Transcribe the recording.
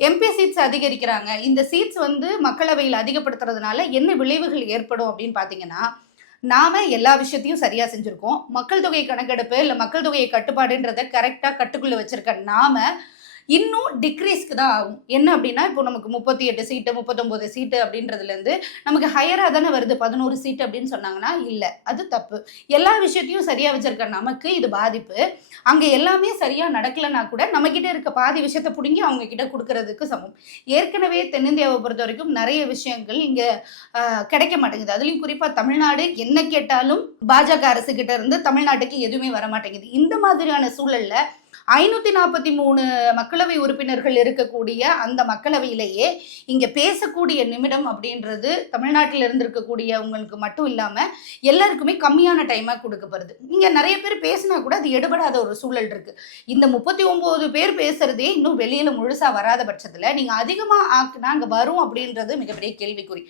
MP seeds அதிகரிக்கிறாங்க. இந்த seeds வந்து மக்களவையில அதிகப்படுத்துறதுனால என்ன விளைவுகள் ஏற்படும் அப்படின்னு பார்த்தீங்கன்னா, நாம எல்லா விஷயத்தையும் சரியா செஞ்சிருக்கோம். மக்கள் தொகை கணக்கெடுப்பு, இல்ல மக்கள் தொகை கட்டுப்பாடுன்றத கரெக்ட்டா கட்டுக்குள்ள வச்சிருக்க நாம, இன்னும் டிக்ரீஸ்க்கு தான் ஆகும். என்ன அப்டின்னா, இப்போ நமக்கு 38 சீட்டு, 39 சீட்டு அப்டின்றதுலேருந்து நமக்கு ஹையரா தானே வருது 11 சீட்டு அப்டின்னு சொன்னாங்கன்னா, இல்ல. அது தப்பு. எல்லா விஷயத்தையும் சரியா வச்சிருக்க நமக்கு இது பாதிப்பு. அங்க எல்லாமே சரியா நடக்கலன்னா கூட, நம்மகிட்ட இருக்க பாதி விஷயத்த புடுங்கி அவங்க கிட்ட குடுக்குறதுக்கு சமம். ஏற்கனவே தென்னிந்தியாவ பொறுத்தவரைக்கும் நெறைய விஷயங்கள் இங்க கிடைக்க மாட்டேங்குது. அதுலயும் குறிப்பா தமிழ்நாடு என்ன கேட்டாலும் பாஜக அரசு கிட்ட இருந்து தமிழ்நாட்டுக்கு எதுவுமே வரமாட்டேங்குது. இந்த மாதிரியான சூழல்ல 543 மக்களவை உறுப்பினர்கள் இருக்கக்கூடிய அந்த மக்களவையிலேயே இங்க பேசக்கூடிய நிமிடம் அப்படின்றது தமிழ்நாட்டில் இருந்திருக்கக்கூடியவங்களுக்கு மட்டும் இல்லாம எல்லாருக்குமே கம்மியான டைமா கொடுக்கப்படுது. நீங்க நிறைய பேர் பேசினா கூட அது எடுபடாத ஒரு சூழல் இருக்கு. இந்த 39 பேர் பேசுறதே இன்னும் வெளியில முழுசா வராத பட்சத்துல நீங்க அதிகமா ஆக்குனா அங்க வரும் அப்படின்றது மிகப்பெரிய கேள்விக்குறி.